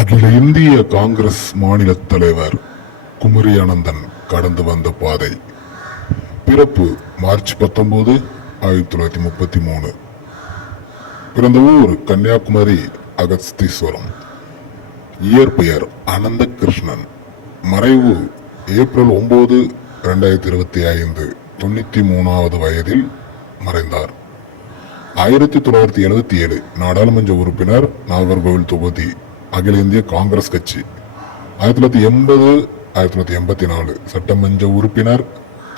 அகில இந்திய காங்கிரஸ் மாநில தலைவர் குமரி அனந்தன் கடந்து வந்த பாதை. பிறப்பு மார்ச் பத்தொன்பது ஆயிரத்தி தொள்ளாயிரத்தி முப்பத்தி மூணு. பிறந்த ஊர் கன்னியாகுமரி அகஸ்தீஸ்வரம். இயற்பெயர் அனந்த கிருஷ்ணன் மறைவு ஏப்ரல் ஒன்பது ரெண்டாயிரத்தி இருபத்தி ஐந்து தொண்ணூற்றி மூணாவது வயதில் மறைந்தார். ஆயிரத்தி தொள்ளாயிரத்தி எழுபத்தி ஏழு நாடாளுமன்ற உறுப்பினர் நாகர்கோவில் தொகுதி அகில இந்திய காங்கிரஸ் கட்சி. ஆயிரத்தி தொள்ளாயிரத்தி எண்பது ஆயிரத்தி தொள்ளாயிரத்தி எண்பத்தி நாலு சட்டமன்ற உறுப்பினர்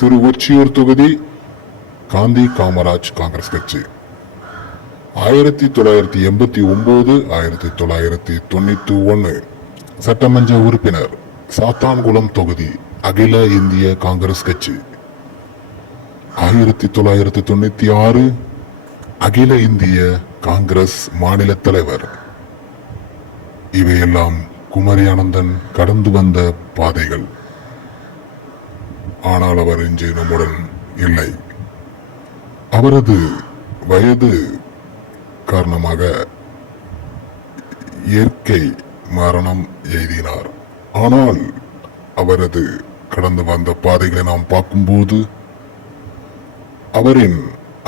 திரு ஒச்சியூர் தொகுதி காந்தி காமராஜ் காங்கிரஸ் கட்சி. ஆயிரத்தி தொள்ளாயிரத்தி எண்பத்தி ஒம்பது ஆயிரத்தி தொள்ளாயிரத்தி தொண்ணூத்தி ஒன்னு சட்டமன்ற உறுப்பினர் சாத்தான்குளம் தொகுதி அகில இந்திய காங்கிரஸ் கட்சி. ஆயிரத்தி தொள்ளாயிரத்தி தொண்ணூத்தி ஆறு அகில இந்திய காங்கிரஸ் மாநில தலைவர் இவையெல்லாம் குமரி அனந்தன் கடந்து வந்த பாதைகள். ஆனால் அவர் இன்று நம்முடன் இல்லை. அவரது வயது காரணமாக இயற்கை மரணம் எய்தினார். ஆனால் அவரது கடந்து வந்த பாதைகளை நாம் பார்க்கும்போது அவரின்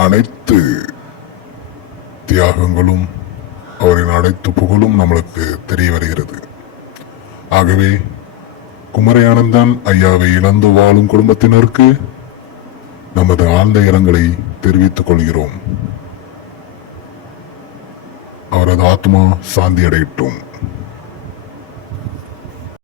அனைத்து தியாகங்களும் அவரின் அனைத்து புகழும் நம்மளுக்கு தெரிய வருகிறது. ஆகவே குமரையானந்தன் ஐயாவை இழந்து வாழும் குடும்பத்தினருக்கு நமது ஆழ்ந்த இரங்கலை தெரிவித்துக் கொள்கிறோம். அவரது ஆத்மா சாந்தி அடையட்டும்